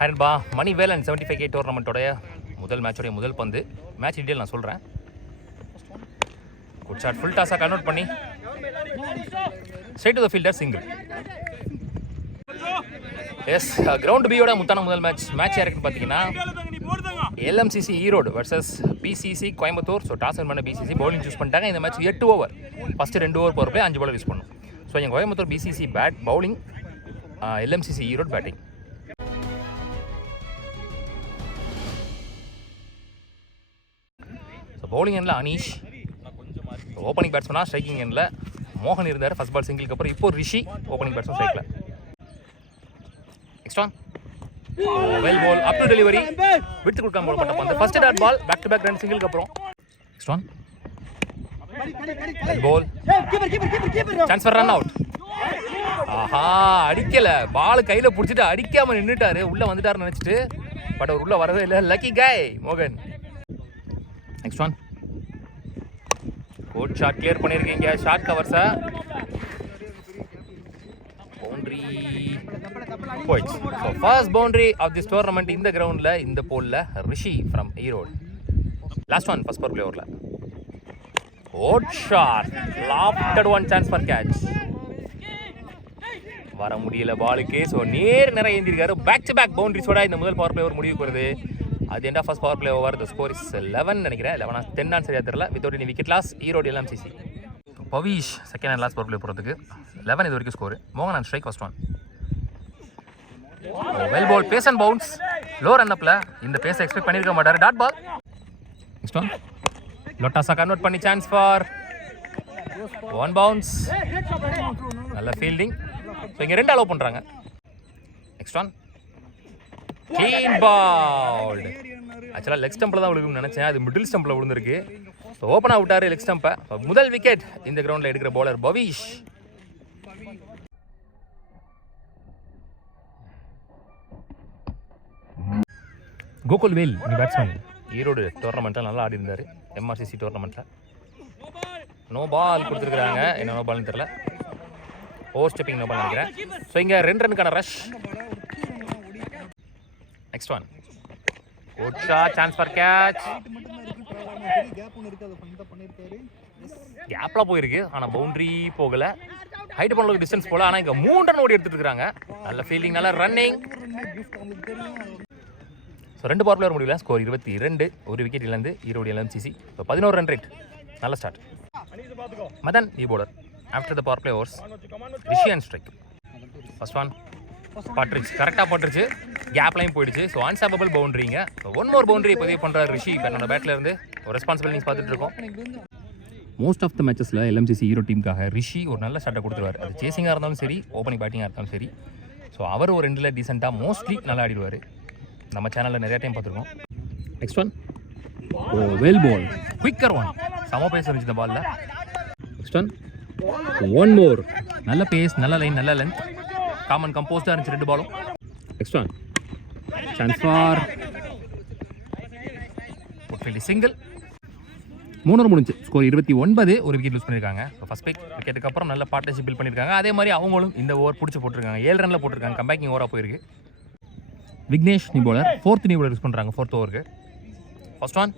ஹரன்பா மணி Velan 75K டோர்னமெண்ட்டோடைய முதல் மேட்சோடைய முதல் பந்து. மேட்ச் டீட்டெயில் நான் சொல்கிறேன். குட் ஷாட், ஃபுல் டாஸாக கன்வெர்ட் பண்ணி straight to the fielder, single. Yes, ground பியோட முத்தான முதல் மேட்ச் யாருக்குன்னு பார்த்தீங்கன்னா LMCC Erode versus BCC Coimbatore. So toss win பண்ண BCC பவுலிங் சூஸ் பண்ணிட்டாங்க. இந்த மேட்ச் 8 ஓவர், ஃபஸ்ட்டு 2 ஓவர் போகிற பிளே 5 பால் யூஸ் பண்ணும். ஸோ எங்கள் Coimbatore BCC bowling, LMCC Erode batting. So bowling எண்ணில் அனீஷ், ஓப்பனிங் பேட்ஸ்மேனாக. ஸ்ட்ரைக்கிங் எண்ணில் மோகன் இருந்தார் ஃபர்ஸ்ட் பால் சிங்கிளுக்கு அப்புறம். இப்போ ரிஷி ஓப்பனிங் பேட்ஸ்மேன் ஸ்ட்ரைக்கில். Next one, well ball, up to delivery, விட்டு கொடுக்காம போடப்பட்ட பந்து. First dot ball, back to back 2 சிங்கிளுக்கு அப்புறம். Next one, well ball, chance for run out. ஆஹா, அடிக்கல, பால் கையில் பிடிச்சிட்டு அடிக்காமல் நின்றுட்டாரு. உள்ளே வந்துட்டாருன்னு நினச்சிட்டு, பட் அவர் உள்ளே வரவே இல்லை. லக்கி காய் மோகன். Next one, good shot, clear பண்ணியிருக்கீங்க. ஷார்ட் கவர்ஸா, பவுண்டரி போயிடுச்சு. So first boundary of this tournament இந்த கிரவுண்டில், இந்த போலில் Rishi from Erode. Last one, first power play ஓவரில். Good shot, lofted one, chance for catch. வர முடியல பாலுக்கு. ஸோ நேரம் ஏந்திருக்காரு. பேக் டு பேக் பவுண்டரிஸோட இந்த முதல் பவர் பிளே ஓவர் முடிவுக்கு வருது. அது end of first power play over. The score is 11 நினைக்கிறேன். 11-10 சரியா தெரியல. Without any wicket loss, Erode LMCC. Pavish second and last power play போகிறதுக்கு 11 இது வரைக்கும் ஸ்கோர். மோகன் and strike, first one. Well ball, pace and bounce, low run அப்ல. இந்த பேஸை எக்ஸ்பெக்ட் பண்ணியிருக்க மாட்டார். Dot ball. நெக்ஸ்ட் ஒன், லொட்டாஸா கன்வெர்ட் பண்ணி சான்ஸ் ஃபார் 1 பவுன்ஸ். நல்ல ஃபீல்டிங். ஸோ இங்கே 2 அலோவ் பண்ணுறாங்க. Next one, clean ball. ஆக்சுவலாக லெக் ஸ்டம்பில் தான் விழுகும்னு நினச்சேன், அது மிடில் ஸ்டம்பில் விழுந்திருக்கு. ஸோ ஓப்பனாக விட்டார் லெக் ஸ்டம்பை. முதல் விக்கெட் இந்த கிரவுண்டில் எடுக்கிற பவுலர் பவீஷ். கோகுல் வேல் இந்த பேட்ஸ்மேன் ஈரோடு டோர்னமெண்ட்டில் நல்லா ஆடி இருந்தார். MRCC டோர்னமெண்ட்டில் நோ பால் கொடுத்துருக்குறாங்க. என்ன நோ பால்னு தெரில. ஓவர் ஸ்டெப்பிங் நோ பால் நினைக்கிறேன். ஸோ இங்கே 2 ரனுக்கான rush. Next one, good shot, chance for catch. கேப்லாம் போயிருக்கு, ஆனால் பவுண்டரி போகலை. ஹைட் பண்ண டிஸ்டன்ஸ் போகல. ஆனால் இங்கே 3 ரன் ஓடி எடுத்துட்டு இருக்காங்க. நல்ல ஃபீல்டிங், நல்ல ரன்னிங். ஸோ 2 பவர் பிளேயர் முடியல. ஸ்கோர் 22, 1 விக்கெட் இழந்து Erode LMCC. So 11 run rate. நல்ல ஸ்டார்ட். மதன் ஈ bowler. After the power play overs, Rishi and strike. First one பட்டுருச்சு, கரெக்டாக பட்டுருச்சு. கேப்லையும் போயிடுச்சு. ஸோ அன்ஸ்டாப்பபிள் பவுண்டரிங்க. ஸோ 1 மோர் பவுண்டரி பதிவு பண்ணுறாரு ரிஷி. என்னோட பேட்டில் இருந்து ஒரு ரெஸ்பான்சிபிள் இன்னிங்ஸ் பார்த்துட்டு இருக்கோம். மோஸ்ட் ஆஃப் த மேட்சஸில் LMCC ஈரோ டீமுக்காக ரிஷி ஒரு நல்ல ஷாட்டை கொடுத்துருவார். அது சேசிங்காக இருந்தாலும் சரி, ஓப்பனிங் பேட்டிங்காக இருந்தாலும் சரி. ஸோ அவர் ஒரு 2ல் டீசெண்டாக மோஸ்ட்லி நல்லா ஆடிடுவார். நம்ம சேனலில் நிறைய டைம் பார்த்துருக்கோம். Next one, well ball, quicker one. சம பேஸ் இருந்துச்சு இந்த பாலில். Next one, 1 more. நல்ல பேஸ், நல்ல லைன், நல்ல லென்த், காமன் கம்போஸ்டாக இருந்துச்சு 2 பாலும். Next one, chance for single. 3 over முடிஞ்சு. ஸ்கோர் 29, 1 விக்கெட் லூஸ் பண்ணியிருக்காங்க. ஃபர்ஸ்ட் விக்கெட்டுக்கு அப்புறம் நல்ல பார்ட்னர்ஷிப் பில்ட் பண்ணியிருக்காங்க. அதே மாதிரி அவங்களும் இந்த ஓவர் பிடிச்சி போட்டிருக்காங்க. 7 ரனில் போட்டிருக்காங்க. கம்பேக்கிங் ஓவராக போயிருக்கு. விக்னேஷ் நீ பவுலர் 4th நீ பவுலர் யூஸ் பண்ணுறாங்க 4th ஓவருக்கு. ஃபர்ஸ்ட் ஒன்,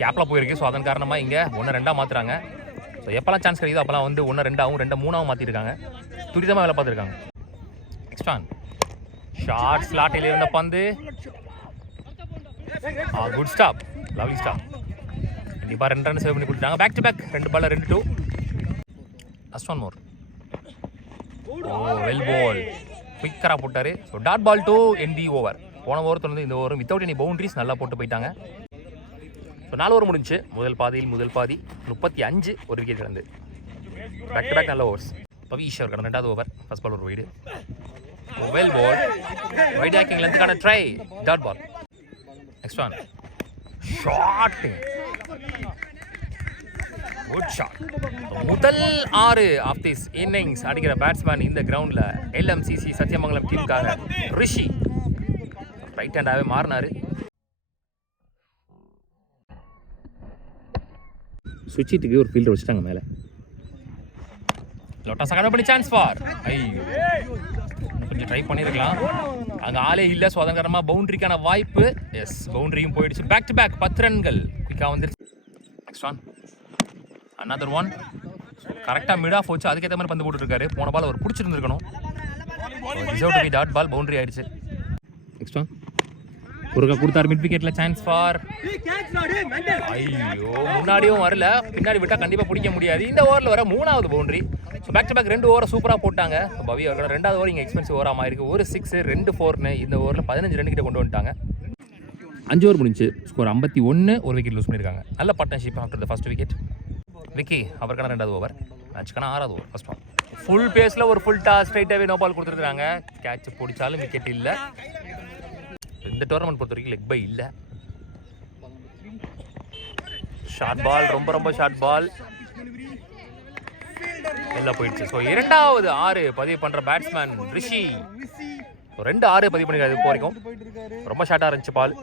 கேப்ல போயிருக்கு. ஸோ அதன் காரணமாக இங்கே 1-2 மாற்றுறாங்க. ஸோ எப்போல்லாம் சான்ஸ் கிடைக்குதோ அப்போல்லாம் வந்து 1-2 2-3 மாற்றிருக்காங்க. துரிதமாக வேலை பார்த்துருக்காங்க. நெக்ஸ்ட் ஒன், ஷார்ட் ஸ்லாட்டில் இருந்த பந்து. Good stop, lovely stop. கண்டிப்பாக 2 ரன் சேவ் பண்ணி கொடுத்துட்டாங்க. Back to back 2 ball 2-2. Last one more. Well ball, குயிக்கராக போட்டார். So dot ball to end the over. போன ஓவர் தொடர்ந்து இந்த ஓவரும் வித்தவுட் எனி பவுண்டரிஸ் நல்லா போட்டு போயிட்டாங்க. ஸோ 4 ஓவர் முடிஞ்சு. முதல் பாதி 35, 1 விக்கெட் இழந்து. பேக் டு பேக் நல்ல ஓவர்ஸ். பவீஷ் அவர் கடந்த 2வது ஓவர். ஃபர்ஸ்ட் பால் ஒரு வைடு. வெல் பால், வைட் ஆக்கிங் லென்த்துக்கான try. Dot ball. Next one, shot, good shot. முதல் 6 ஆஃப் திஸ் இன்னிங்ஸ் அடிக்கிற பேட்ஸ்மேன் இந்த கிரவுண்டில் LMCC சத்தியமங்கலம் டீமுக்காக ரிஷி. ரைட் ஹேண்டாகவே மாறினார். சுவிட்சிட்டுக்கு ஒரு ஃபீல்டர் வச்சுட்டாங்க மேலே. லோட்டாஸை கனெக்ட் பண்ணி சான்ஸ் ஃபார். ஐயோ, கொஞ்சம் ட்ரை பண்ணியிருக்கலாம், அங்கே ஆளே இல்லை. ஸோ அதன் காரணமாக பவுண்டரிக்கான வாய்ப்பு. எஸ், பவுண்டரியும் போயிடுச்சு. பேக் டு பேக் 10 ரன்கள் குயிக்காக வந்துருச்சு. Next one, another one. கரெக்டாக மிட் ஆஃப் வச்சு அதுக்கேற்ற மாதிரி பந்து போட்டுருக்காரு. போன பால் அவர் பிடிச்சிருந்துருக்கணும். டாட் பால் பவுண்டரி ஆயிடுச்சு. நெக்ஸ்ட் ஒன், ஒருக்கா கொடுத்தாரு மிட் விக்கெட்டில் சான்ஸ் ஃபார். ஐயோ, முன்னாடியும் வரல, பின்னாடி விட்டால் கண்டிப்பாக பிடிக்க முடியாது. இந்த ஓவரில் வர 3வது boundary. So back to back 2 ஓவரை சூப்பராக போட்டாங்க. பவி அவர்களோட 2வது ஓவர் இங்கே எக்ஸ்பென்சிவ் ஓவராக மாறிருக்கு. ஒரு 6, 2 4னு இந்த ஓவரில் 15 ரன் கிட்ட கொண்டு வந்துட்டாங்க. 5 ஓவர் முடிஞ்சு ஸ்கோர் 51, ஒரு விக்கெட் லூஸ் பண்ணியிருக்காங்க. நல்ல partnership after the first wicket. Vicky அவருக்கான 2வது ஓவர், மேட்ச்க்கான 6வது ஓவர். ஃபர்ஸ்ட் ஒன் ஃபுல் பேஸில் ஒரு ஃபுல் டாஸ் ஸ்ட்ரைட்டாகவே நோ பால் கொடுத்துருக்காங்க. கேட்ச் பிடிச்சாலும் விக்கெட் இல்லை. இந்த டோர்னமெண்ட் பொறுத்த வரைக்கும் லெக் பை இல்லை. ஷார்ட் பால், ரொம்ப ஷார்ட் பால் எல்லாம் போயிடுச்சு. ஸோ 2வது 6 பதிவு பண்ணுற பேட்ஸ்மேன் ரிஷி. 2 6 பதிவு பண்ணிருக்காரு இப்போ வரைக்கும். ரொம்ப ஷார்ட்டாக இருந்துச்சு பால்.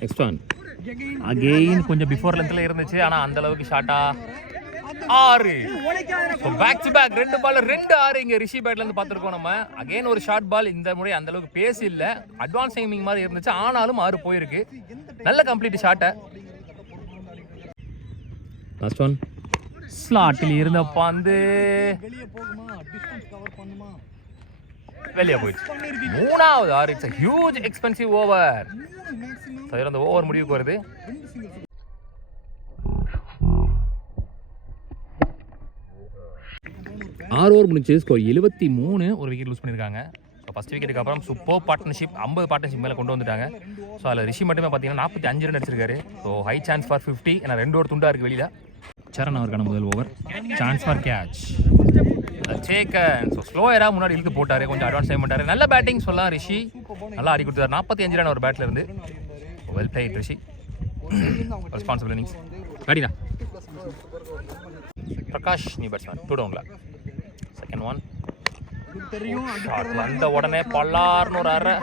நெக்ஸ்ட் ஒன் அகெயின் கொஞ்சம் பிஃபோர் லென்த்தில் இருந்துச்சு, ஆனால் அந்த அளவுக்கு ஷார்ட்டா 6. பேக் டு பேக் 2 பால் 2 6 இங்கே ரிஷி பேட்லேருந்து பார்த்துருக்கோம் நம்ம. அகெயின் ஒரு ஷார்ட் பால். இந்த முறை அந்த அளவுக்கு பேஸ் இல்லை, அட்வான்ஸ் டைமிங் மாதிரி இருந்துச்சு, ஆனாலும் 6 போயிருக்கு. நல்ல கம்ப்ளீட் ஷாட்டை. லாஸ்ட் ஒன் ஸ்லாட்டில் இருந்த பந்து வெளியே போயிடுச்சு. 3வது 6. It's a huge expensive over. அந்த ஓவர் முடிவுக்கு வருது. 6 ஓவர் முடிஞ்சு ஸ்கோர் 73, ஒரு விக்கெட் லூஸ் பண்ணியிருக்காங்க. ஸோ ஃபஸ்ட் விக்கெட்டுக்கு அப்புறம் சூப்பர் பார்ட்னர்ஷிப் 50 பார்ட்னர்ஷிப் மேலே கொண்டு வந்துட்டாங்க. ஸோ அதில் ரிஷி மட்டுமே பார்த்தீங்கன்னா 45 ரன் அடிச்சிருக்காரு. So high chance for 50. ஏன்னா 2 ஓவர் துண்டா இருக்குது வெளியில். சரண் அவருக்கான முதல் ஓவர், சான்ஸ் ஃபார் கேட்ச் சேக்கன். ஸோ ஸ்லோயராக முன்னாடி இழுத்து போட்டார், கொஞ்சம் அட்வான்ஸ் டைம் பண்ணார். நல்ல பேட்டிங் சொல்லலாம் ரிஷி, நல்லா ஆடி கொடுத்தாரு. 45 ரன் ஒரு பேட்டில் இருந்து. Well played Rishi. Responsible innings. அடிடா பிரகாஷ், நீ பேட்ஸ்மேன் 2 டவுனில். செகண்ட் ஒன் வந்த உடனே பல்லார்னு ஒரு அரை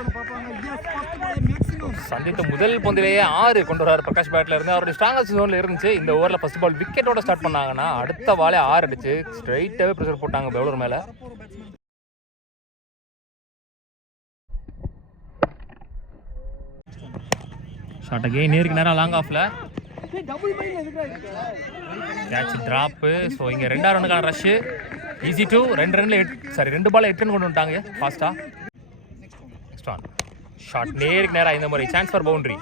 சந்தித்த முதல் பந்திலேயே 6 கொண்டு வராரு பிரகாஷ் பேட்ல இருந்து. அவருடைய ஸ்ட்ராங்கஸ்ட் ஜோன்ல இருந்துச்சு. இந்த ஓவரில் ஃபர்ஸ்ட் பால் விக்கெட்டோட ஸ்டார்ட் பண்ணாங்கன்னா அடுத்த பாலே 6 அடிச்சு ஸ்ட்ரைட்டாகவே ப்ரெஷர் போட்டாங்க பவுலர் மேலே. ஷார்ட் அகைன் நேருக்கு நேரம் லாங் ஆஃப்ல கேட்ச் டிராப்பு. ஸோ இங்கே 2 ரன்னுக்கான ரஷ்ஷு. ஈஸி 2. 2 ரன்ல 2 பால் 8 ரன் கொண்டு வந்துட்டாங்க ஃபாஸ்ட்டாக. நெக்ஸ்ட் ஒன் ஷார்ட் நேருக்கு நேராக இந்த மாதிரி சான்ஸ் ஃபார் பவுண்டரி.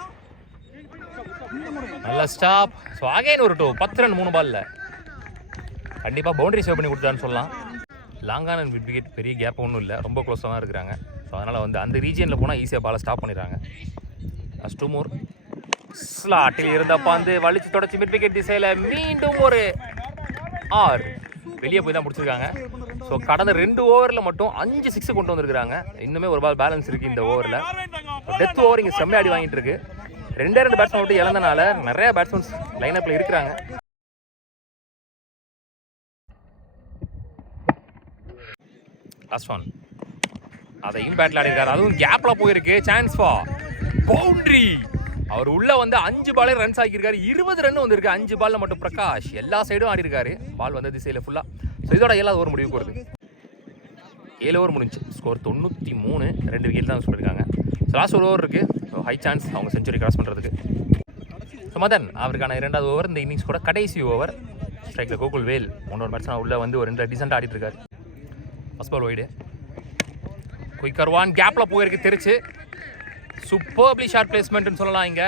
நல்ல ஸ்டாப். ஸோ அகைன் ஒரு 2. 10 ரன் 3 பாலில். கண்டிப்பாக பவுண்டரி சேவ் பண்ணி கொடுத்தான்னு சொல்லலாம். லாங்கான மிட் விக்கெட் பெரிய கேப் ஒன்றும் இல்லை, ரொம்ப க்ளோஸாக தான் இருக்கிறாங்க. ஸோ அதனால் வந்து அந்த ரீஜியனில் போனால் ஈஸியாக பாலை ஸ்டாப் பண்ணிடுறாங்க. லாஸ்ட் 2 மோர். ஸ்லாட்டில் இருந்தப்ப வந்து வலிச்சு தொடச்சி மிட் விக்கெட் திசையில் மீண்டும் ஒரு 6 வெளியே போய் தான் முடிச்சிருக்காங்க. ஸோ கடந்த 2 ஓவரில் மட்டும் 5 6 கொண்டு வந்திருக்காங்க. இன்னுமே ஒரு பால் பேலன்ஸ் இருக்குது இந்த ஓவரில். டெத் ஓவர் இங்கே செம்ம அடி வாங்கிட்டு இருக்கு. 2 பேட்ஸ்மேன் மட்டும் இழந்தனால நிறைய பேட்ஸ்மேன்ஸ் லைனப்பில் இருக்கிறாங்க. லாஸ்ட் ஒன் அதையும் பேட்டில் ஆடி இருக்காரு, அதுவும் கேப்பில் போயிருக்கு. Chance for boundary. அவர் உள்ள வந்து 5 பாலே ரன்ஸ் ஆகியிருக்காரு. 20 ரன் வந்திருக்கு 5 பாலில் மட்டும். பிரகாஷ் எல்லா சைடும் ஆடி இருக்காரு. பால் வந்த திசையில் ஃபுல்லாக. ஸோ இதோட 7வது ஓவர் முடிவுக்கு வருது. 7 ஓவர் முடிஞ்சு ஸ்கோர் 93, 2 விக்கெட் தான் சொல்லியிருக்காங்க. ஸோ லாஸ்ட் ஒரு ஓவர் இருக்குது, ஹை சான்ஸ் அவங்க செஞ்சுரி கிராஸ் பண்ணுறதுக்கு. ஸோ மதன் அவருக்கான 2வது ஓவர், இந்த இன்னிங்ஸ் கூட கடைசி ஓவர். ஸ்ட்ரைக்கில் கோகுல் வேல் 1 பேட்ஸ்மேன் உள்ளே வந்து ஒரு 2 டீசெண்டாக ஆடிட்டு இருக்காரு. First ball wide, quicker one கேப்பில் போயிருக்கு தெரிச்சு. சூப்பர்ப்லி ஷார்ட் பிளேஸ்மெண்ட்னு சொல்லலாம் இங்கே.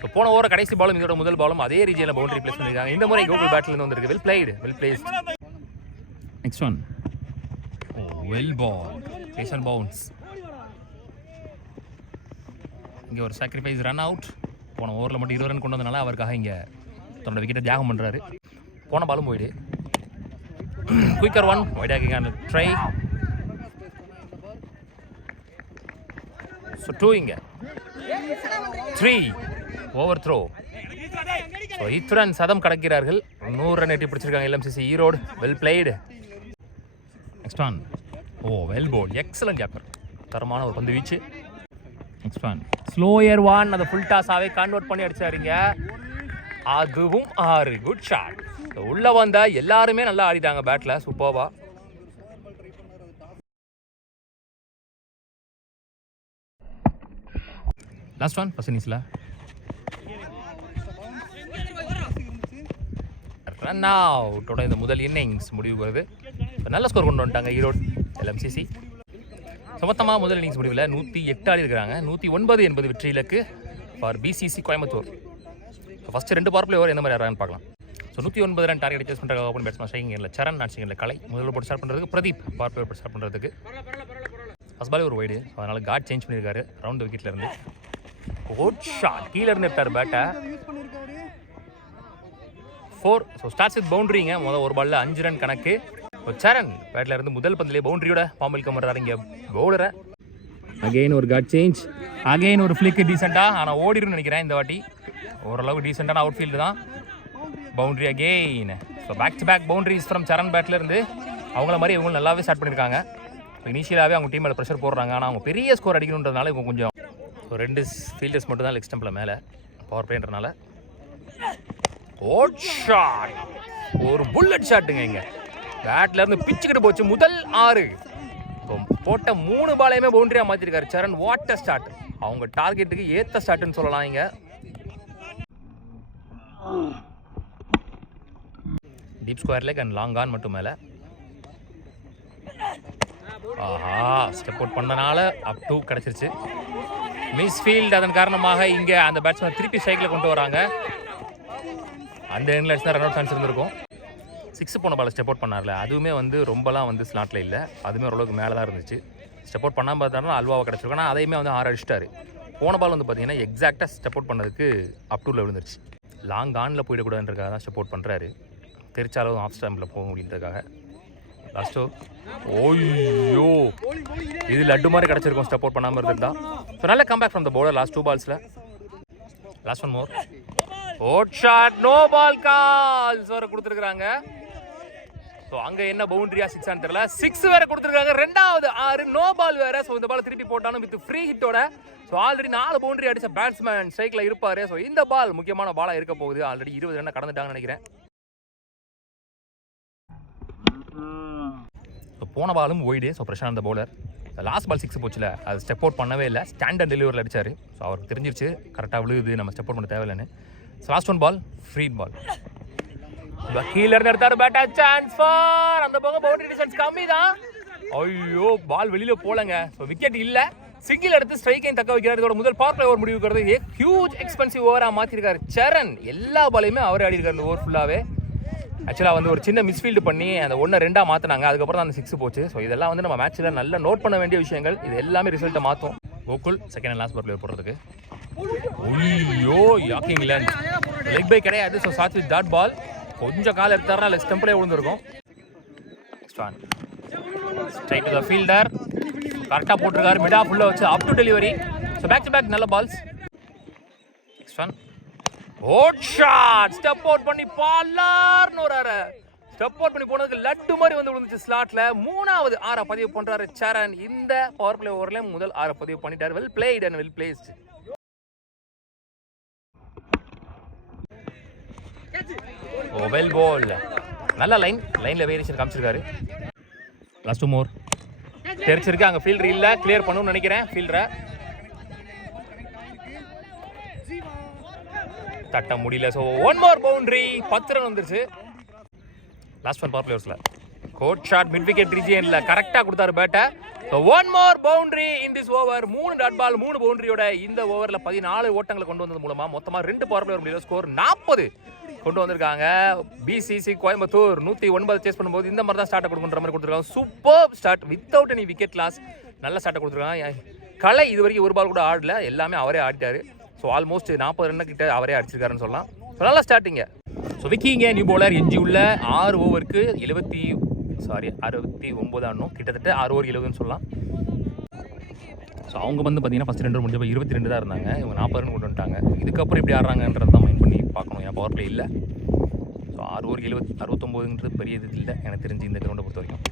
ஸோ போன ஓவர் கடைசி பாலும் இதோட முதல் பாலும் அதே ரீஜனில் பவுண்டரி பிளேஸ் பண்ணியிருக்காங்க. இந்த முறை கோகுல் பேட்லேருந்து வந்திருக்கு. Well played, well placed. Next one well ball, pace and bounce. இங்கே ஒரு சாக்ரிஃபைஸ் ரன் அவுட். போன ஓவரில் மட்டும் 20 ரன் கொண்டு வந்தனால அவருக்காக இங்கே தன்னோட விக்கெட்டை தியாகம் பண்ணுறாரு. போன பாலும் போயிடு. குயிக்கர் ஒன் வைடாக ட்ரை. ஸோ 2 இங்கே 3 ஓவர் த்ரோ. ஸோ இத்துடன் சதம் கடக்கிறார்கள். 100 ரன் எட்டி பிடிச்சிருக்காங்க LMCC Erode. Well played. Next one well ball, excellent கேப்பர், தரமான ஒரு பந்து வீச்சு. நெக்ஸ்ட் ஒன் ஸ்லோயர் ஒன், அதை ஃபுல் டாஸாகவே கன்வெர்ட் பண்ணி அடிச்சாருங்க. அதுவும் 6. Good shot. உள்ள வந்த எல்லாருமே நல்லா ஆடிட்டாங்க பேட்ல, சூப்பர்வா. லாஸ்ட் ஒன் ஃபர்ஸ்ட் இன்னிங்ஸ்ல ரன் அவுட்டோட இந்த முதல் இன்னிங்ஸ் முடிவுக்கு வருது. நல்ல ஸ்கோர் கொண்டு வந்துட்டாங்க ஈரோடு LMCC. மொத்தமாக முதல் இன்னிங்ஸ் முடிவில் 108 ஆடி இருக்கிறாங்க. 109 என்பது வெற்றி இலக்கு for BCC Coimbatore. First 2 power play over எந்த மாதிரி ஆடுறாங்கன்னு பார்க்கலாம். ஸோ 109 ரன் டார்கெட் சேஸ் பண்ணுற ஓப்பன் பேட்ஸ்மேன் ஸ்ட்ரைக்கிங்கில் சரண், நாட்சிங்கில் கலை முதல்ல போட்டு ஸ்டார்ட் பண்ணுறதுக்கு, பிரதீப் பவர் பிளே போட்டு ஸ்டார்ட் பண்ணுறதுக்கு. ஃபஸ்ட் பாலே ஒரு வைடு, அதனால் காட் சேஞ்ச் பண்ணியிருக்காரு ரவுண்ட் விக்கெட்டில் இருந்து. குட் ஷாட், கீழே இருந்து எடுத்தார் பேட்டை. 4. ஸோ ஸ்டார்ட்ஸ் வித் பவுண்டரிங்க. ஒரு பாலில் 5 ரன் கணக்கு. சரண் பேட்டில் இருந்து முதல் பந்திலே பவுண்டரியோட பாம்பல் கமர்றாரு இங்கே பவுலரை. அகெயின் ஒரு காட் சேஞ்ச், அகெயின் ஒரு ஃபிளிக் டீசெண்டாக, ஆனால் ஓடிடும்னு நினைக்கிறேன் இந்த வாட்டி. ஓரளவுக்கு டீசெண்டான அவுட் ஃபீல்டு தான். Boundary again. So back to back boundaries from Charan பேட்டில் இருந்து. அவங்கள மாதிரி இவங்க நல்லாவே ஸ்டார்ட் பண்ணியிருக்காங்க. இனிஷியலாகவே அவங்க டீம் மேலே ப்ரெஷர் போடுறாங்க. ஆனால் அவங்க பெரிய ஸ்கோர் அடிக்கணுன்றதுனால இவங்க கொஞ்சம் 2 ஃபீல்டர்ஸ் மட்டும் தான் லெக் ஸ்டம்பில் மேலே பவர் பிளேன்றனால. ஓட் ஷாட், ஒரு புல்லட் ஷாட்டுங்க. இங்கே பேட்ல இருந்து பிச்சுக்கிட்டு போச்சு. முதல் 6 போட்ட 3 பாலையுமே பவுண்டரியா மாத்திருக்காரு சரண். What a start. அவங்க டார்கெட்டுக்கு ஏத்த ஸ்டார்ட்னு சொல்லலாம். இங்க deep square leg and long on மட்டும் மேல. ஆஹா, ஸ்டெப் அவுட் பண்ணனால அப் டு கிடைச்சிருச்சு. மிஸ் ஃபீல்ட், அதன் காரணமாக இங்க அந்த பேட்ஸ்மேன் திருப்பி ஸ்ட்ரைக்ல கொண்டு வராங்க. அந்த எண்ணில் அடிச்சு தான் ரன் அவுட் சான்ஸ் இருந்திருக்கும். 6 போன பால் ஸ்டெப் அவுட் பண்ணார்ல, அதுவுமே ரொம்பலாம் ஸ்லாட்டில் இல்லை. அதுவுமே ஓரளவுக்கு மேலே தான் இருந்துச்சு. ஸ்டெப் அவுட் பண்ணாமல் பார்த்தாலும் அல்வாவை கிடச்சிருக்கும். ஆனால் அதையுமே 6 அடிச்சிட்டாரு. போன பால் பார்த்தீங்கன்னா எக்ஸாக்டாக ஸ்டெப் அவுட் பண்ணதுக்கு அப் டூவில் விழுந்துருச்சு. லாங் ஆனில் போயிடக்கூடாதுன்றதுக்காக தான் ஸ்டெப் அவுட் பண்ணுறாரு. தெரிச்சாலும் ஆஃப் ஸ்டாம்பில் போக முடியுன்றதுக்காக. லாஸ்ட்டோ ஓய்யோ, இது லட்டு மாதிரி கிடச்சிருக்கும் ஸ்டெப் அவுட் பண்ணாமல் இருந்துட்டு தான். ஸோ நல்ல comeback from the bowler last 2 பால்ஸில். Last one more. Odd shot, no ball calls வர கொடுத்துருக்காங்க. ஸோ அங்கே என்ன பவுண்டரியா 6 ஆன்னு தெரியல. 6 வேற கொடுத்துருக்காங்க. 2வது 6 நோ பால் வேற. ஸோ இந்த பால் திருப்பி போட்டாலும் வித் ஃப்ரீ ஹிட்டோட. ஸோ ஆல்ரெடி 4 பவுண்டரி அடிச்ச பேட்ஸ்மேன் ஸ்ட்ரைக்கில் இருப்பார். ஸோ இந்த பால் முக்கியமான பாலாக இருக்க போகுது. ஆல்ரெடி 20 ரன் கடந்துட்டாங்கன்னு நினைக்கிறேன். ஸோ போன பாலும் wide. So Prashanth bowler last ball 6 போச்சுல, அது ஸ்டெப் அவுட் பண்ணவே இல்லை. ஸ்டாண்டர்ட் டெலிவரியில் அடிச்சார். ஸோ அவருக்கு தெரிஞ்சிருச்சு கரெக்டாக விழுகுது, நம்ம ஸ்டெப் அவுட் பண்ண தேவையில்லைன்னு. So last one ball free ball. கீழே இருந்து எடுத்தாரு பேட்டா. சான்ஸ் ஃபார் அந்த பக்கம் பவுண்டரி டிஸ்டன்ஸ் கம்மி தான். ஐயோ, பால் வெளியில போலங்க. ஸோ விக்கெட் இல்லை. சிங்கிள் எடுத்து ஸ்ட்ரைக்கையும் தக்க வைக்கிறார். இதோட முதல் பவர் பிளே ஓவர் முடிவுக்கிறது. ஹியூஜ் எக்ஸ்பென்சிவ் ஓவராக மாற்றிருக்காரு சரண். எல்லா பாலையுமே அவரே ஆடி இருக்காரு இந்த ஓவர் ஃபுல்லாகவே. ஆக்சுவலாக ஒரு சின்ன மிஸ்ஃபீல்டு பண்ணி அந்த 1-2 மாற்றினாங்க. அதுக்கப்புறம் தான் அந்த 6 போச்சு. ஸோ இதெல்லாம் நம்ம மேட்ச்சில் நல்லா நோட் பண்ண வேண்டிய விஷயங்கள். இது எல்லாமே ரிசல்ட்டை மாற்றும். Gokul second and last power play போடுறதுக்கு. ஐயோ, யாக்கிங் லென்த் லெக் பை கிடையாது. So start with dot ball. கொஞ்சம் கால் எடுத்தாருன்னா லெக் ஸ்டம்பிளே விழுந்திருக்கும். ஸ்ட்ரைட் டு த ஃபீல்டர், கரெக்டாக போட்டிருக்காரு. மிட் ஆஃப் உள்ள வச்சு up to delivery. So back to back நல்ல balls. Next one odd shot, step out பண்ணி பாலார்னு ஒரு ஸ்டெப் அவுட் பண்ணி போனதுக்கு லட்டு மாதிரி விழுந்துச்சு ஸ்லாட்ல. 3வது 6 பதிவு பண்றாரு சரண். இந்த பவர் பிளே ஓவர்ல முதல் 6 பதிவு பண்ணிட்டாரு. Well played and well placed. Oh well ball, நல்ல லைன்ல வேரியேஷன் காமிச்சிருக்காரு. லாஸ்ட் 2 மோர் தெரிச்சிருக்கு. அங்க ஃபீல்டர் இல்ல, கிளியர் பண்ணணும்னு நினைக்கிறேன். ஃபீல்டரை தட்ட முடியல. So 1 more boundary. 10 ரன் வந்துருச்சு. லாஸ்ட் ஒன் பவர் பிளேயர்ஸ்ல கோட் ஷாட் மிட் விக்கெட் ரீஜியன்ல கரெக்டா கொடுத்தாரு பேட்டை. So 1 more boundary in this over. 3 dot ball 3 பவுண்டரியோட இந்த ஓவரில் 14 ஓட்டங்களை கொண்டு வந்தது மூலமா மொத்தமா 2 பவர் பிளேயர் முடியல. ஸ்கோர் 40 கொண்டு வந்திருக்காங்க. BCC கோயம்புத்தூர் 109 சேஸ் பண்ணும்போது இந்த மாதிரி தான் ஸ்டார்ட் கொடுக்குற மாதிரி கொடுத்துருக்காங்க. Super start without any wicket loss. நல்ல ஸ்டார்ட் கொடுத்துருக்காங்க. கலை இது வரைக்கும் ஒரு பால் கூட ஆடல, எல்லாமே அவரே ஆடிட்டாரு. ஸோ ஆல்மோஸ்ட் 40 ரன் கிட்ட அவரே அடிச்சிருக்காருன்னு சொல்லலாம். ஸோ நல்லா ஸ்டார்டிங்க. ஸோ விக்கிங்க நியூ பவுலர் எஞ்சி உள்ள 6 ஓவருக்கு 69 ஆடணும். கிட்டத்தட்ட 6 ஓவர் 70ன்னு சொல்லலாம். ஸோ அவங்க பார்த்தீங்கன்னா ஃபஸ்ட் 2 முடிஞ்சப்போ 22 தான் இருந்தாங்க. இவங்க 40 ரன் கொண்டு வந்துட்டாங்க. இதுக்கப்புறம் எப்படி ஆடுறாங்கன்றது தான் மைண்ட் பண்ணி பார்க்கணும். ஏன் பவர் பிளே இல்லை. ஸோ 6 ஓவர் 69ன்றது பெரிய இது இல்லை எனக்கு தெரிஞ்சு இந்த கிரௌண்டை பொறுத்த வரைக்கும்.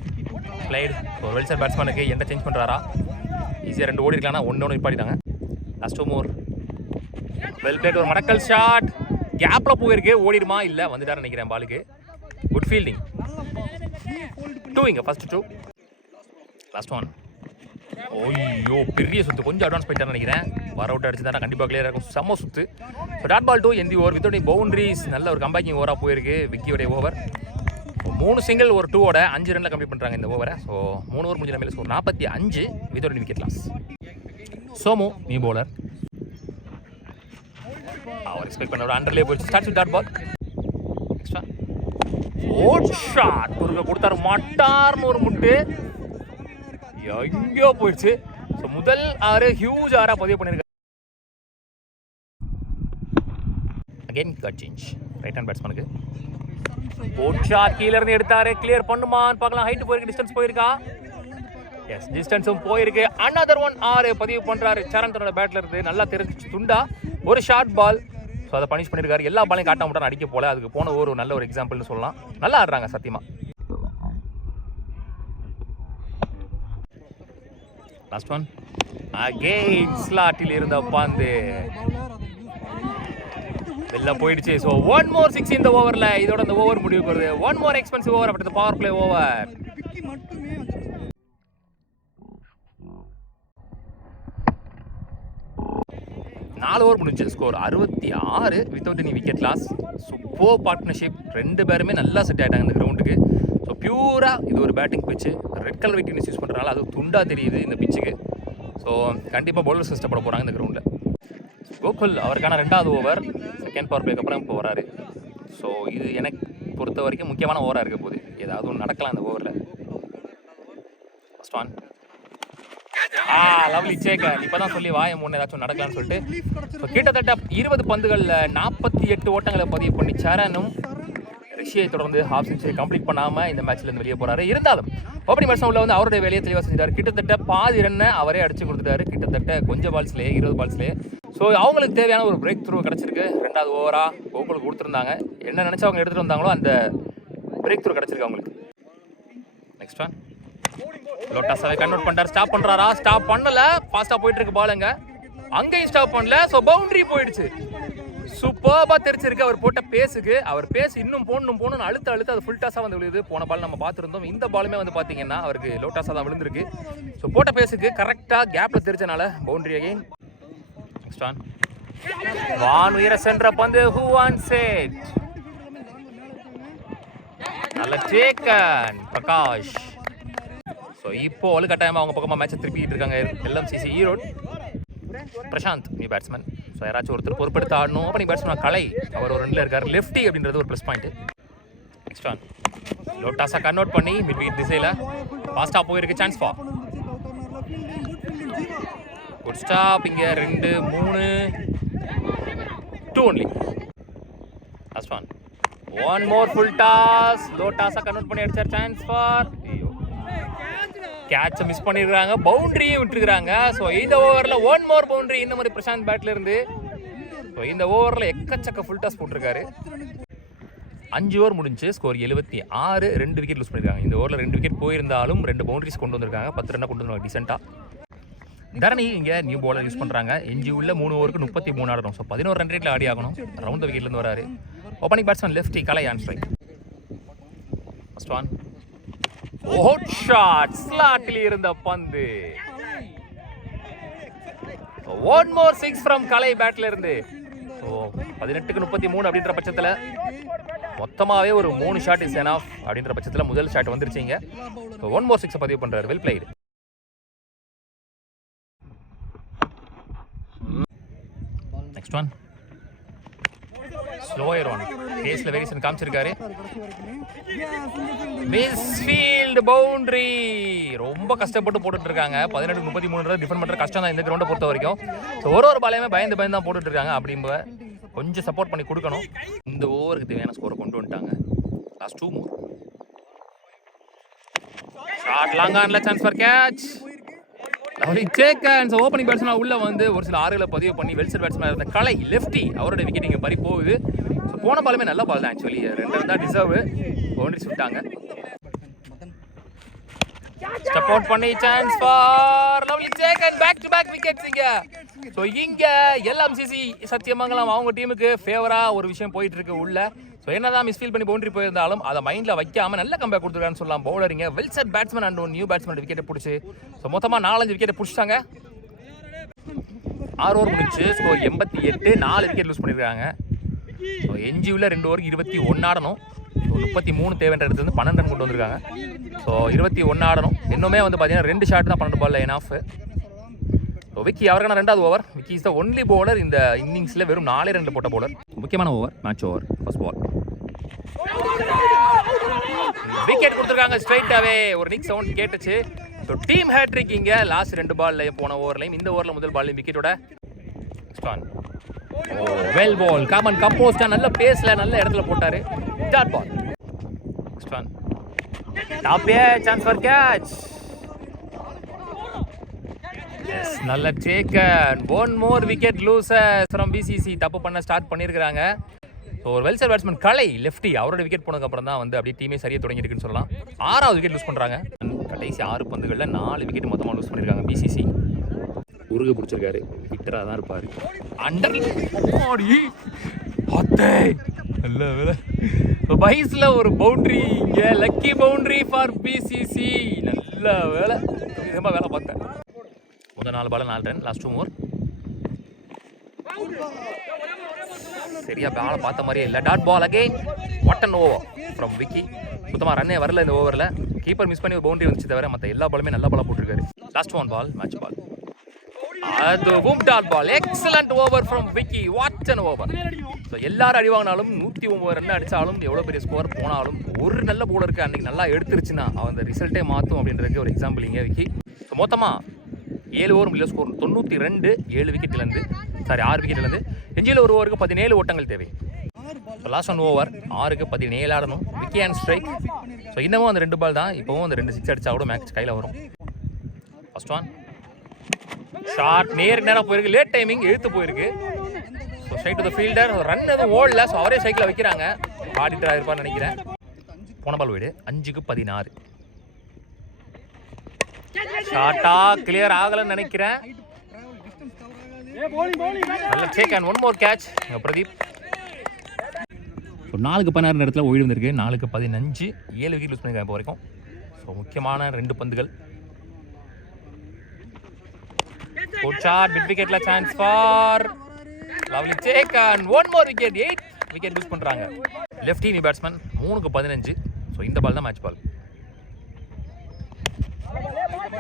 ஸ்லைடு ஒரு வெல்சர் பேட்ஸ்மேனுக்கு என்ன சேஞ்ச் பண்ணுறாரா? ஈஸியாக 2 ஓடி இருக்கலாம்னா 1 நிப்பாட்டிட்டாங்க. Last 2 more well played. ஒரு மடக்கல் ஷாட் கேப்ல போயிருக்கு, ஓடிடுமா இல்லை வந்துட்டாரு நினைக்கிறேன் பாலுக்கு. Good fielding. 2 இங்க ஃபர்ஸ்ட் 2. Last one. ஓய்யோ பெரிய சுத்து, கொஞ்சம் அட்வான்ஸ் போயிட்டான்னு நினைக்கிறேன். வர அவுட் அடிச்சுதான் கண்டிப்பாக கிளியர் இருக்கும். செம்ம சுத்து. ஸோ டாட் பால் 2 எந்தி ஓவர் வித்தவுட் பவுண்டரிஸ். நல்ல ஒரு கம்பேக்கிங் ஓவராக போயிருக்கு விக்கியோடைய ஓவர். 3 சிங்கிள் ஒரு 2ஓட 5 ரன்ல கம்ப்ளீட் பண்ணுறாங்க இந்த ஓவரை. ஸோ 3 ஓவர் முடிஞ்ச மேலே score 45 without wicket loss. Somu new bowler. அவர் எக்ஸ்பெக்ட் பண்ண ஒரு அண்டர்லேயே போயிடுச்சு. Start with dot ball. Extra odd shot ஒரு கொடுத்தாரு, மாட்டார்னு ஒரு முட்டு எங்கேயோ போயிடுச்சு. ஸோ முதல் 6 ஹியூஜ் 6 பதிவு பண்ணியிருக்காரு. Again guard change right hand பேட்ஸ்மேனுக்கு. ஓட் ஷாட் கீழ இருந்து எடுத்தாரு, கிளியர் பண்ணுமான்னு பார்க்கலாம். ஹைட் போயிருக்கு, டிஸ்டன்ஸ் போயிருக்கா? எஸ் டிஸ்டன்ஸும் போயிருக்கு. அனதர் ஒன் 6 பதிவு பண்றாரு. சரண் தன்னோட பேட்ல இருந்து நல்லா தெரிஞ்சு துண்டா ஒரு ஷார்ட் பால். ஸோ அதை பனிஷ் பண்ணியிருக்காரு. எல்லா பாலையும் காட்ட மட்டும் அடிக்க போல, அதுக்கு போன ஒரு நல்ல ஒரு எக்ஸாம்பிள்னு சொல்லலாம். நல்லா ஆடுறாங்க சத்தியமா. லாஸ்ட் ஒன் அகைன் ஸ்லாட்டில் இருந்த பந்து வெளில போயிடுச்சு. ஸோ 1 more 6 இந்த ஓவரில். இதோட இந்த ஓவர் முடிவு வருது. 1 more எக்ஸ்பென்சிவ் ஓவர் அப்படி பவர் பிளே ஓவர். நாலு ஓவர் முடிஞ்சு score 66 without any wicket loss. Super partnership. 2 பேருமே நல்லா செட் ஆகிட்டாங்க இந்த கிரவுண்டுக்கு. ஸோ பியூராக இது ஒரு batting pitch. Red colour wicket use பண்ணுறதுனால அது துண்டாக தெரியுது இந்த பிச்சுக்கு. ஸோ கண்டிப்பாக பவுலர்ஸ் கஷ்டப்பட போகிறாங்க இந்த கிரவுண்டில். கோகுல் அவருக்கான 2வது ஓவர் செகண்ட் பவர் பிளேக்கு அப்புறம் இப்போ வராரு. ஸோ இது எனக்கு பொறுத்த வரைக்கும் முக்கியமான ஓவராக இருக்க போகுது. ஏதாவது ஒன்று நடக்கலாம் அந்த ஓவரில். First one lovely Sekar. இப்போ தான் சொல்லி வாய முன்னே ஏதாச்சும் நடக்கலாம்னு சொல்லிட்டு. ஸோ கிட்டத்தட்ட 20 பந்துகளில் 48 ஓட்டங்களை பதிவு பண்ணி சரணும் ரிஷியை தொடர்ந்து ஹாஃப் செஞ்சுரி கம்ப்ளீட் பண்ணாமல் இந்த மேட்ச்லேருந்து வெளியே போகிறாரு. இருந்தாலும் ஓப்பனிங் பேட்ஸ்மேன் உள்ள வந்து அவருடைய வேலையை தெளிவாக செஞ்சார். கிட்டத்தட்ட பாதி ரன்னை அவரே அடிச்சு கொடுத்துட்டாரு. கிட்டத்தட்ட கொஞ்சம் பால்ஸ்லேயே 20 பால்ஸ்லேயே. ஸோ அவங்களுக்கு தேவையான ஒரு பிரேக் த்ரூ கிடச்சிருக்கு. 2வது ஓவராக கோகுலுக்கு கொடுத்துருந்தாங்க. என்ன நினச்சி அவங்க எடுத்துகிட்டு வந்தாங்களோ அந்த பிரேக் த்ரூ கிடச்சிருக்கு அவங்களுக்கு. நெக்ஸ்ட் ஒன் லோட்டாஸாவே கன்வெர்ட் பண்ணிட்டார். ஸ்டாப் பண்ணுறாரா? ஸ்டாப் பண்ணலை. ஃபாஸ்ட்டாக போயிட்டு இருக்கு பாலுங்க. அங்கேயும் ஸ்டாப் பண்ணல. ஸோ பவுண்டரி போயிடுச்சு. சூப்பராக தெரிச்சிருக்கு அவர் போட்ட பேஸுக்கு. அவர் பேஸ் இன்னும் போகணும்னு அழுத்த அது ஃபுல் டாஸாக வந்து விழுது. போன பால் நம்ம பார்த்துருந்தோம். இந்த பாலுமே வந்து பார்த்தீங்கன்னா அவருக்கு லோ டாஸாக தான் விழுந்திருக்கு. ஸோ போட்ட பேஸுக்கு கரெக்டாக கேப்பில் தெரிச்சனால பவுண்டரி அகைன். நெக்ஸ்ட் ஒன் வான் உயர சென்ற பந்து ஹூ ஆன் செட். நல்ல டேக்கன் பிரகாஷ். ஸோ இப்போ கட்டாயமாக அவங்க பக்கமாக மேட்சை திருப்பிட்டு இருக்காங்க LMCC Erode. Prashanth new batsman. So யாராச்சும் ஒருத்தர் பொறுப்பெடுத்து ஆடணும். ஓப்பனிங் பேட்ஸ்மேன் கலை அவர் ஒரு 2ல் இருக்கார். லெஃப்டி அப்படின்றது ஒரு ப்ளஸ் பாயிண்ட். நெக்ஸ்ட் ஒன் லோட்டாஸாக கன்வெர்ட் பண்ணி மிட் விக்கெட் திசையில் ஃபாஸ்ட்டாக போயிருக்கு. Chance for good stop. இங்கே 2 3 2 only. Last one 1 more full toss. லோட்டாஸாக கன்வெர்ட் பண்ணி அடிச்சார். சான்ஸ் ஃபார் கேட்சை மிஸ் பண்ணிருக்காங்க. பவுண்டரியும் விட்டுருக்காங்க. ஸோ இந்த ஓவரில் 1 more பவுண்டரி இந்த மாதிரி பிரசாந்த் பேட்ல இருந்து. ஸோ இந்த ஓவரில் எக்கச்சக்க ஃபுல் டாஸ் போட்டிருக்காரு. 5 ஓவர் முடிஞ்சு ஸ்கோர் 76. 2 விக்கெட் லூஸ் பண்ணியிருக்காங்க. இந்த ஓவரில் 2 விக்கெட் போயிருந்தாலும் 2 பவுண்டரிஸ் கொண்டு வந்திருக்காங்க. 10 ரன்னை கொண்டு வந்திருக்காங்க டீசெண்டாக. தரணி இங்கே நியூ பாலர் யூஸ் பண்ணுறாங்க. எஞ்சி உள்ள 3 ஓவருக்கு 33 ஆடணும். ஸோ 11 ரன் ரேட்டில் ஆடி ஆகணும். ரவுண்ட் விக்கெட்லேருந்து வராரு. Opening batsman lefty Kalai on strike. First one ஹோட் ஷாட். ஸ்லாட்டில் இருந்த பந்து. 1 more 6 ஃப்ரம் கலை பேட்ல இருந்து. ஸோ 18க்கு 33 அப்படின்ற பட்சத்தில் மொத்தமாகவே ஒரு 3 ஷாட் இஸ் எனாஃப் அப்படின்ற பட்சத்தில் முதல் ஷாட் வந்துருச்சிங்க. ஸோ 1 more 6 பதிவு பண்ணுறாரு. Well played. Next one slower one. பேஸ்ல வேரியேஷன் காமிச்சிருக்காரு. Misfield boundary. ரொம்ப கஷ்டப்பட்டு போட்டுட்டு இருக்காங்க. 18-33 டிஃபெண்ட் பண்ற கஷ்டம் தான் இந்த கிரவுண்டை பொறுத்த வரைக்கும். ஸோ ஒரு பாலையுமே பயந்து தான் போட்டுட்டு இருக்காங்க. அப்படிம்ப கொஞ்சம் சப்போர்ட் பண்ணி கொடுக்கணும். இந்த ஓவருக்கு தேவையான ஸ்கோரை கொண்டு வந்துட்டாங்க. Last 2 more shot. லாங் ஆன்ல chance for catch. Opening batsman உள்ள வந்து ஒரு சில 6களை பதிவு பண்ணி வெல்சர் பேட்ஸ்மேன் இருந்த கலை லெஃப்டி அவருடைய விக்கெட் இங்கே பறி போகுது. ஸோ போன பாலுமே நல்ல பால் தான். ஆக்சுவலி 2 தான் டிசர்வ். பவுண்டரிஸ் விட்டாங்க. ஸ்டெப் அவுட் பண்ணி chance for lovely Sekar. Back to back wickets இங்க. ஸோ இங்கே எல்எம்சிசி சத்தியமங்கலம் அவங்க டீமுக்கு ஃபேவராக ஒரு விஷயம் போயிட்டு இருக்கு உள்ள. ஸோ என்னதான் மிஸ்ஃபீல் பண்ணி பவுண்டரி போயிருந்தாலும் அதை மைண்டில் வைக்காமல் நல்ல கம்பேக் கொடுத்துருக்கான்னு சொல்லலாம் பவுலரிங்க. Well set batsman and new batsman விக்கெட்டை பிடிச்சி ஸோ மொத்தமாக 4-5 விக்கெட்டை பிடிச்சிட்டாங்க. 6 ஓவர் முடிச்சு ஸ்கோர் 88, 4 விக்கெட் லூஸ் பண்ணியிருக்காங்க. ஸோ எஞ்சி உள்ள 2 ஓவருக்கு 21 ஆடணும். ஸோ 33 தேவைன்ற இடத்துல வந்து 12 ரன் கொண்டு வந்திருக்காங்க. ஸோ 21 ஆடணும். இன்னுமே வந்து பார்த்தீங்கன்னா 2 ஷாட் தான் 12 ball line off. So Vicky அவருக்கான 2வது over. Vicky is the only bowler இந்த இன்னிங்ஸில் வெறும் 4 ரன் போட்ட பவுலர். முக்கியமான over, match over, first ball. Wicket கொடுத்துருக்காங்க ஸ்ட்ரைட்டாகவே. ஒரு நிக் சவுண்ட் கேட்டுச்சு. ஸோ டீம் ஹேட்ரிக் இங்கே லாஸ்ட் 2 பால்லையும் போன ஓவர்லையும் இந்த ஓவரில் முதல் பால்லையும் விக்கெட்டோட ஸ்டான். வெல் பால் காமன் கம்போஸ்டா நல்ல பேஸ்ல நல்ல இடத்துல போட்டாரு. டாட் பால் ஸ்டான். டாப் a chance for catch. Yes நல்ல taken. One more wicket loser from BCC. தப்பு பண்ண ஸ்டார்ட் பண்ணியிருக்கிறாங்க. ஸோ ஒரு வெல்சர் பேட்ஸ்மேன் கலை லெஃப்டி அவரோட விக்கெட் போனதுக்கப்புறம் தான் வந்து அப்படியே டீமே சரியாக தொடங்கியிருக்குன்னு சொல்லலாம். 6வது விக்கெட் லூஸ் பண்ணுறாங்க. கடைசி 6 பந்துகளில் 4 விக்கெட் மொத்தமாக லூஸ் பண்ணியிருக்காங்க பிசிசி. உருக பிடிச்சிருக்காரு. ஹிட்டராக தான் இருப்பார். அண்டர் நல்ல வேலை. பைஸில் ஒரு பவுண்ட்ரி இங்கே லக்கி பவுண்ட்ரி ஃபார் பிசிசி. நல்ல வேலை. விதமாக வேலை பார்த்தேன். முதல் 4 பால் 4 ரன். Last 2 over. சரியா பாலை பார்த்த மாதிரியே இல்லை. Dot ball again. What an over from Vicky. சுத்தமாக ரன்னே வரல இந்த ஓவரில். கீப்பர் மிஸ் பண்ணி ஒரு பவுண்டரி வந்துச்சு தவிர மற்ற எல்லா பாலுமே நல்ல பாலாக போட்டிருக்காரு. Last 1 ball match ball. அதுவும் dot ball. Excellent over from Vicky. What an over. So எல்லாரும் அடி வாங்கினாலும் 109 ரன் அடித்தாலும் எவ்வளோ பெரிய ஸ்கோர் போனாலும் ஒரு நல்ல பவுலருக்கு அன்றைக்கி நல்லா எடுத்துருச்சுன்னா அவன் அந்த ரிசல்ட்டே மாற்றும் அப்படின்றதுக்கு ஒரு எக்ஸாம்பிள் இங்கே விக்கி. ஸோ மொத்தமாக 7 ஓவர் முடியல ஸ்கோர் 92, 7 விக்கெட்லேருந்து 6 விக்கெட்லேருந்து. எஞ்சியில் ஒரு ஓவருக்கு 17 ஓட்டங்கள் தேவை. ஸோ லாஸ்ட் 1 ஓவர் 6க்கு 17 ஆடணும். Vicky and strike. ஸோ இன்னமும் அந்த 2 பால் தான். இப்போவும் அந்த 2 6 அடிச்சா கூட மேட்ச் கையில் வரும். ஃபர்ஸ்ட் ஒன் ஷார்ட் நேரம் போயிருக்கு. லேட் டைமிங் எழுத்து போயிருக்கு. So straight to the fielder. Run எதுவும் ஓடல. ஸோ அவரே ஸ்ட்ரைக்கில் வைக்கிறாங்க. ஆடிட்டராக இருப்பார்னு நினைக்கிறேன். போன பால் வீடு 5க்கு 16. ஷார்ட்டா கிளியர் ஆகலன்னு நினைக்கிறேன். நல்ல take and one more catch Pradeep. So 4க்கு 16 இடத்துல ஓய்வு வந்திருக்கு. 4க்கு 15, 7 விக்கெட் லூஸ் பண்ணியிருக்காங்க இப்போ வரைக்கும். ஸோ முக்கியமான 2 பந்துகள். Good shot. மிட் விக்கெட்ல chance for lovely take and one more wicket. 8 wicket loose பண்ணுறாங்க. Lefty new batsman. 3க்கு 15. ஸோ இந்த பால் தான் மேட்ச் பால்.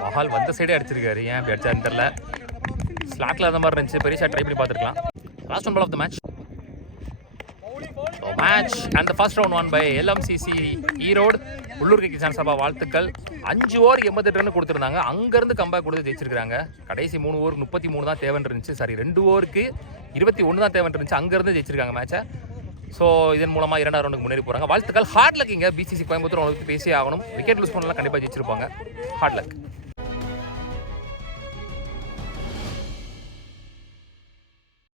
மஹால் வந்த சைடே அடிச்சிருக்காரு. ஏன் அப்படி அடிச்சாருன்னு தெரியல. ஸ்லாட்ல அந்த மாதிரி இருந்துச்சு. பெரிய ஷாட் ட்ரை பண்ணி பார்த்துருக்கலாம். Last 1 ball of the match. Match and the first round 1 by LMCC Erode. உள்ளூர் கிரிக்கெட் சான்ஸ் சபா வாழ்த்துக்கள். 5 ஓவர் 88 ரன் கொடுத்துருந்தாங்க. அங்கேருந்து கம்பேக் கொடுத்து ஜெயிச்சிருக்காங்க. கடைசி 3 ஓவருக்கு 33 தான் தேவைன்னு இருந்துச்சு. 2 ஓவருக்கு 21 தான் தேவைன்னு இருந்துச்சு. அங்கேருந்து ஜெயிச்சிருக்காங்க மேட்சை. ஸோ இதன் மூலமாக 2வது ரவுண்டுக்கு முன்னேறி போகிறாங்க. வாழ்த்துக்கள். Hard luck. இங்கே பிசிசி கோயம்புத்தூர் அவங்களுக்கு பேசி ஆகணும். விக்கெட் லூஸ் பண்ணலாம் கண்டிப்பாக ஜெயிச்சிருப்பாங்க. Hard luck.